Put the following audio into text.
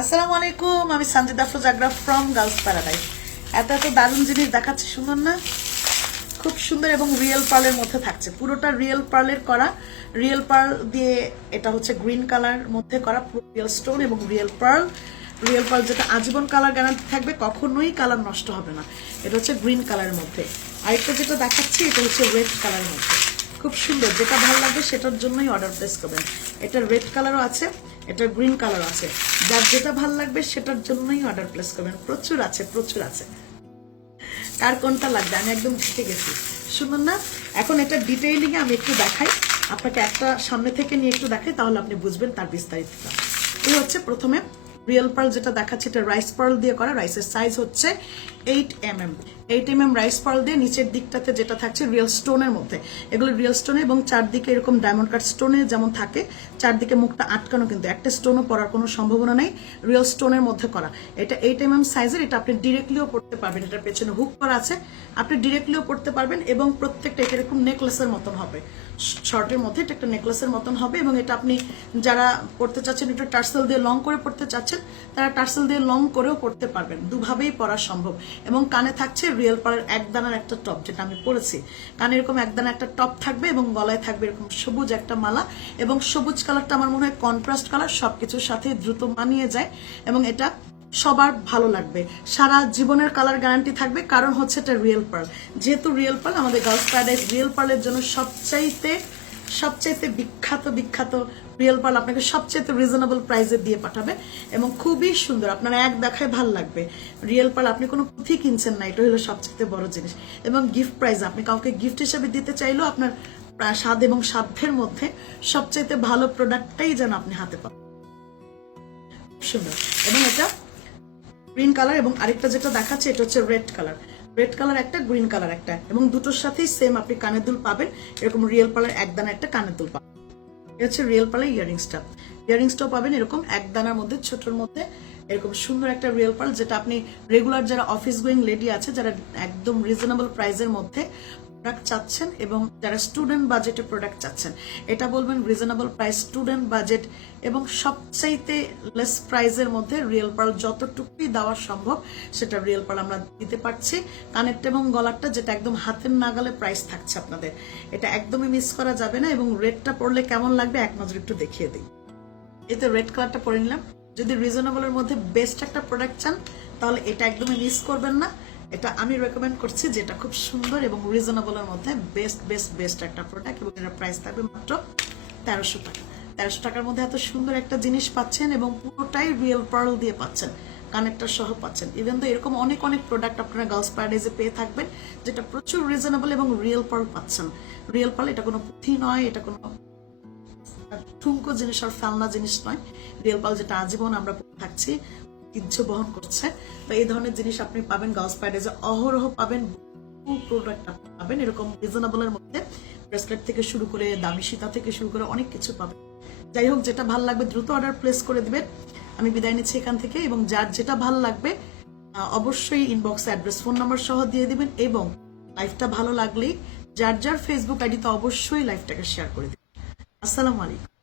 আসসালামু আলাইকুম, আমি সঞ্জিদা ফোজাগ্রা ফ্রম গার্লস প্যারাডাইস এত এত দারুণ জিনিস দেখাচ্ছে সুন্দর না। খুব সুন্দর এবং রিয়েল পার্লের মধ্যে থাকছে। পুরোটা রিয়েল পার্লের করা। রিয়েল পার্ল দিয়ে এটা হচ্ছে গ্রিন কালার মধ্যে করা রিয়েল স্টোন এবং রিয়েল পার্ল রিয়েল পার্ল যেটা আজীবন কালার গ্যারান্টি থাকবে, কখনোই কালার নষ্ট হবে না। এটা হচ্ছে গ্রিন কালারের মধ্যে। আরেকটা যেটা দেখাচ্ছি, এটা হচ্ছে রেড কালারের মধ্যে। খুব সুন্দর, যেটা ভালো লাগবে সেটার জন্যই অর্ডার প্লেস করবেন। এটা রেড কালারও আছে। এটা গ্রিন কালার আছে। যার যেটা ভালো লাগবে সেটার জন্যই অর্ডার প্লেস করবেন। প্রচুর আছে প্রচুর আছে। কার কোনটা লাগবে? আমি একদম ঢেকে গেছি। শুনুন না, এখন এটা ডিটেইলিংয়ে আমি একটু দেখাই। আপনাকে একটা সামনে থেকে নিয়ে একটু দেখাই, তাহলে আপনি বুঝবেন তার বিস্তারিতটা। এই হচ্ছে প্রথমে রিয়েল পার্ল যেটা দেখাচ্ছে, এটা রাইস পার্ল দিয়ে করা। রাইসের সাইজ হচ্ছে eight m m eight m m rice pearl দিয়ে নিচের দিকটাতে যেটা থাকছে রিয়েল স্টোনের মধ্যে। এগুলো রিয়েল স্টোনে এবং চারদিকে এরকম ডায়মন্ড কাট স্টোনে যেমন থাকে, চারদিকে মুখটা আটকানো কিন্তু। একটা স্টোনও পড়ার কোনো সম্ভাবনা নেই রিয়েল স্টোনের মধ্যে করা। এটা এইট এম এম সাইজের এটা আপনি ডিরেক্টলিও পড়তে পারবেন। এটার পেছনে হুক করা আছে। আপনি ডিরেক্টলিও পড়তে পারবেন এবং প্রত্যেকটা এটা এরকম নেকলেসের মতন হবে। শর্টের মধ্যে এটা একটা নেকলেসের মতন হবে এবং এটা আপনি যারা পড়তে চাচ্ছেন, একটু টার্সেল দিয়ে লং করে পড়তে চাচ্ছেন তারা টার্সেল দিয়ে লং করেও পড়তে পারবেন। দুভাবেই পড়া সম্ভব। এবং কানে থাকছে রিয়েল পাড়ের এক দানার একটা টপ যেটা আমি পড়েছি। কানে এরকম এক দানা একটা টপ থাকবে এবং গলায় থাকবে এরকম সবুজ একটা মালা। এবং সবুজ কালারটা আমার মনে হয় কন্ট্রাস্ট কালার সবকিছুর সাথে দ্রুত মানিয়ে যায় এবং এটা সবার ভালো লাগবে। সারা জীবনের কালার গ্যারান্টি থাকবে, কারণ হচ্ছে এটা রিয়েল পার্ল যেহেতু রিয়েল পার্ল আমাদের গার্লস প্যারাডাইস রিয়েল পার্লের জন্য সবচাইতে সবচাইতে বিখ্যাত বিখ্যাত রিয়েল পার্ল আপনাকে সবচাইতে রিজনেবল প্রাইসে দিয়ে পাঠাবে এবং খুবই সুন্দর। আপনার এক দেখায় ভালো লাগবে। রিয়েল পার্ল আপনি কোনো পুঁথি কিনছেন না, এটা হলো সবচেয়ে বড় জিনিস। এবং গিফট প্রাইস আপনি কাউকে গিফট হিসেবে দিতে চাইলেও আপনার স্বাদ এবং সাধ্যের মধ্যে সবচাইতে ভালো প্রোডাক্টটাই যেন আপনি হাতে পান। সুন্দর। এবং এটা গ্রিন কালার এবং আরেকটা যেটা দেখাচ্ছে, এটা হচ্ছে রেড কালার রেড কালার একটা গ্রিন কালার একটা। এবং দুটোর সাথেই সেম আপনি কানের দুল পাবেন। এরকম রিয়েল পালার এক দানা একটা কানের দুল পাবেন। এটা হচ্ছে রিয়েল পালার ইয়ারিংসটা ইয়ারিংসটাও পাবেন এরকম একদানার মধ্যে, ছোটোর মধ্যে। এরকম সুন্দর একটা রিয়েল পার্ল যেটা আপনি রেগুলার যারা অফিস গোয়িং লেডি আছে, যারা একদম রিজনেবল প্রাইসের মধ্যে প্রোডাক্ট চাচ্ছেন এবং যারা স্টুডেন্ট বাজেটে প্রোডাক্ট চাচ্ছেন, এটা বলবেন রিজনেবল প্রাইস স্টুডেন্ট বাজেট এবং সবচাইতে লেস প্রাইসের মধ্যে রিয়েল পার্ল যতটুকুই দেওয়া সম্ভব সেটা রিয়েল পার্ল আমরা দিতে পারছি। কানেরটা এবং গলারটা যেটা একদম হাতের নাগালে প্রাইস থাকছে আপনাদের। এটা একদমই মিস করা যাবে না এবং রেডটা পড়লে কেমন লাগবে এক নজর একটু দেখিয়ে দিই। এতে রেড কালারটা পরে নিলাম। যদি রিজনেবলের মধ্যে বেস্ট একটা প্রোডাক্ট চান, তাহলে এটা একদমই মিস করবেন না। এটা আমি রেকমেন্ড করছি যেটা খুব সুন্দর এবং রিজনেবলের মধ্যে বেস্ট বেস্ট বেস্ট একটা প্রোডাক্ট এবং এটার প্রাইস থাকবে মাত্র তেরোশো টাকা। তেরোশো টাকার মধ্যে এত সুন্দর একটা জিনিস পাচ্ছেন এবং পুরোটাই রিয়েল পার্ল দিয়ে পাচ্ছেন কানেক্টর সহ পাচ্ছেন। ইভেন তো এরকম অনেক অনেক প্রোডাক্ট আপনারা গার্লস প্যারাডাইজে পেয়ে থাকবেন যেটা প্রচুর রিজনেবল এবং রিয়েল পার্ল পাচ্ছেন। রিয়েল পার্ল এটা কোনো পুঁথি নয়, এটা কোনো ঠুমকো জিনিস আর ফেলনা জিনিস নয়। রিয়েল পাল যেটা আজীবন আমরা থাকছি ঐতিহ্য বহন করছে। তো এই ধরনের জিনিস আপনি পাবেন গার্লস প্যাডেজে অহরহ পাবেন প্রোডাক্ট আপনি পাবেন, এরকম রিজনেবলের মধ্যে ব্রেসলেট থেকে শুরু করে দামি সীতা থেকে শুরু করে অনেক কিছু পাবেন। যাই হোক, যেটা ভালো লাগবে দ্রুত অর্ডার প্লেস করে দিবেন। আমি বিদায় নিচ্ছি এখান থেকে এবং যার যেটা ভালো লাগবে অবশ্যই ইনবক্সে অ্যাড্রেস ফোন নাম্বার সহ দিয়ে দিবেন এবং লাইফটা ভালো লাগলেই যার যার ফেসবুক আইডিতে অবশ্যই লাইফটাকে শেয়ার করে দিবেন। আসসালামু আলাইকুম।